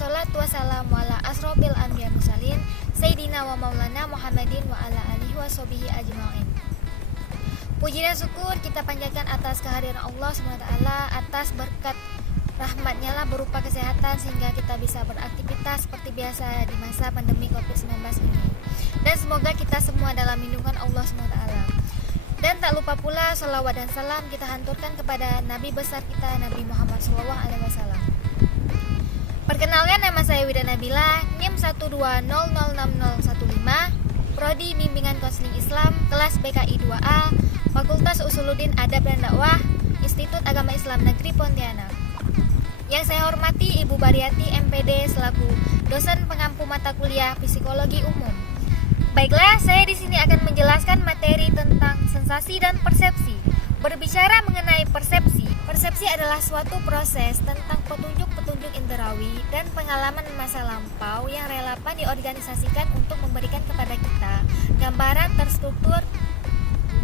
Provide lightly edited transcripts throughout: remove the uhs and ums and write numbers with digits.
Wassalatu wassalamu ala asrofil anbiya mursalin Sayyidina wa maulana Muhammadin wa ala alihi wa sahbihi ajma'in. Puji dan syukur kita panjatkan atas kehadiran Allah SWT, atas berkat rahmatnya lah berupa kesehatan sehingga kita bisa beraktivitas seperti biasa di masa pandemi COVID-19 ini. Dan semoga kita semua dalam lindungan Allah SWT. Dan tak lupa pula sholawat dan salam kita hanturkan kepada Nabi besar kita, Nabi Muhammad SAW. Perkenalkan, nama saya Wida Nabila, NIM 120006015, Prodi Bimbingan Konseling Islam, kelas BKI 2A, Fakultas Usuluddin Adab dan Dakwah, Institut Agama Islam Negeri Pontianak. Yang saya hormati Ibu Bariati MPD selaku dosen pengampu mata kuliah Psikologi Umum. Baiklah, saya di sini akan menjelaskan materi tentang sensasi dan persepsi. Berbicara mengenai persepsi, persepsi adalah suatu proses tentang petunjuk-petunjuk indrawi dan pengalaman masa lampau yang relevan diorganisasikan untuk memberikan kepada kita gambaran terstruktur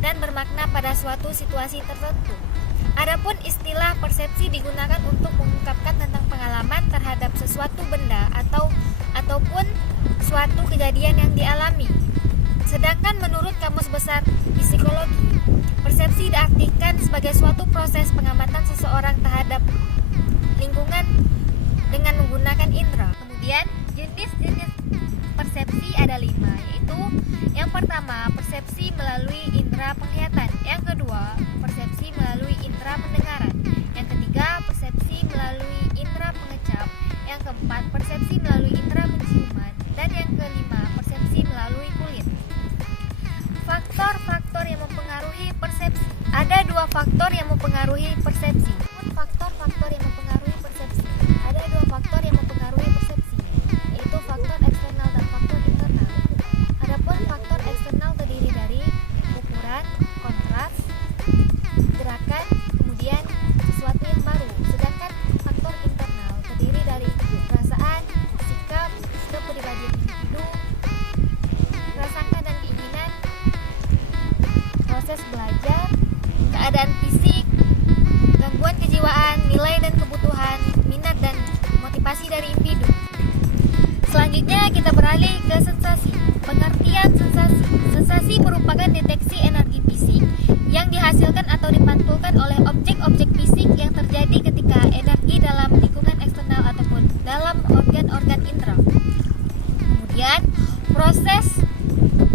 dan bermakna pada suatu situasi tertentu. Adapun istilah persepsi digunakan untuk mengungkapkan tentang pengalaman terhadap sesuatu benda ataupun suatu kejadian yang dialami. Sedangkan menurut Kamus Besar Psikologi, persepsi diartikan sebagai suatu proses pengamatan seseorang terhadap lingkungan dengan menggunakan indera. Kemudian jenis-jenis persepsi ada 5, yaitu yang pertama persepsi melalui indera penglihatan, yang kedua persepsi melalui indera pendengaran, yang ketiga persepsi melalui indera pengecap, yang keempat persepsi melalui indera penciuman, dan yang kelima persepsi melalui kulit. Faktor-faktor yang mempengaruhi persepsi. Ada 2 faktor yang mempengaruhi persepsi. Faktor-faktor yang mempengaruhi persepsi. Ada 2 faktor yang mempengaruhi persepsi, yaitu faktor eksternal dan faktor internal. Adapun faktor eksternal terdiri dari ukuran, kontras, gerakan, kemudian sesuatu yang baru. Sedangkan faktor internal terdiri dari perasaan, sikap, kepribadian individu, prasangka dan keinginan, proses belajar, keadaan fisik, gangguan kejiwaan, nilai dan kebutuhan, minat dan motivasi dari individu. Selanjutnya kita beralih ke sensasi. Pengertian sensasi. Sensasi merupakan deteksi energi fisik yang dihasilkan atau dipantulkan oleh objek-objek fisik yang terjadi ketika energi dalam lingkungan eksternal ataupun dalam organ-organ indera. Kemudian proses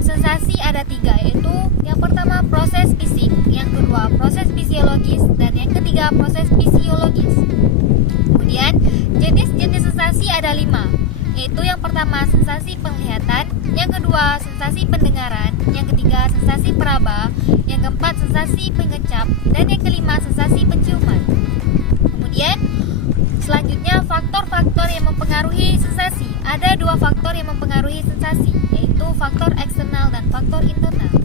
sensasi ada 3, yaitu yang pertama proses fisik, yang kedua proses fisiologis, dan yang ketiga proses fisiologis. Kemudian jenis-jenis sensasi ada 5, yaitu yang pertama sensasi penglihatan, yang kedua sensasi pendengaran, yang ketiga sensasi peraba, yang keempat sensasi pengecap, dan yang kelima sensasi penciuman. Kemudian selanjutnya faktor-faktor yang mempengaruhi sensasi. Ada 2 faktor yang mempengaruhi sensasi, yaitu faktor eksternal dan faktor internal.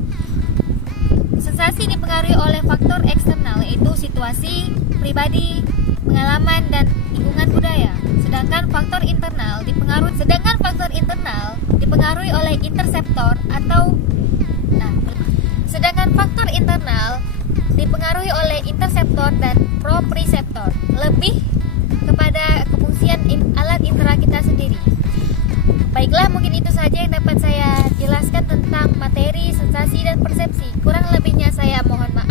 Sensasi dipengaruhi oleh faktor eksternal, yaitu situasi, pribadi, pengalaman, dan lingkungan budaya. Sedangkan faktor internal dipengaruhi oleh interseptor dan proprioseptor, lebih kepada kefungsian alat indera kita sendiri. Baiklah, mungkin itu saja yang dapat saya jelaskan tentang materi sensasi dan persepsi. Kurang lebihnya saya mohon maaf.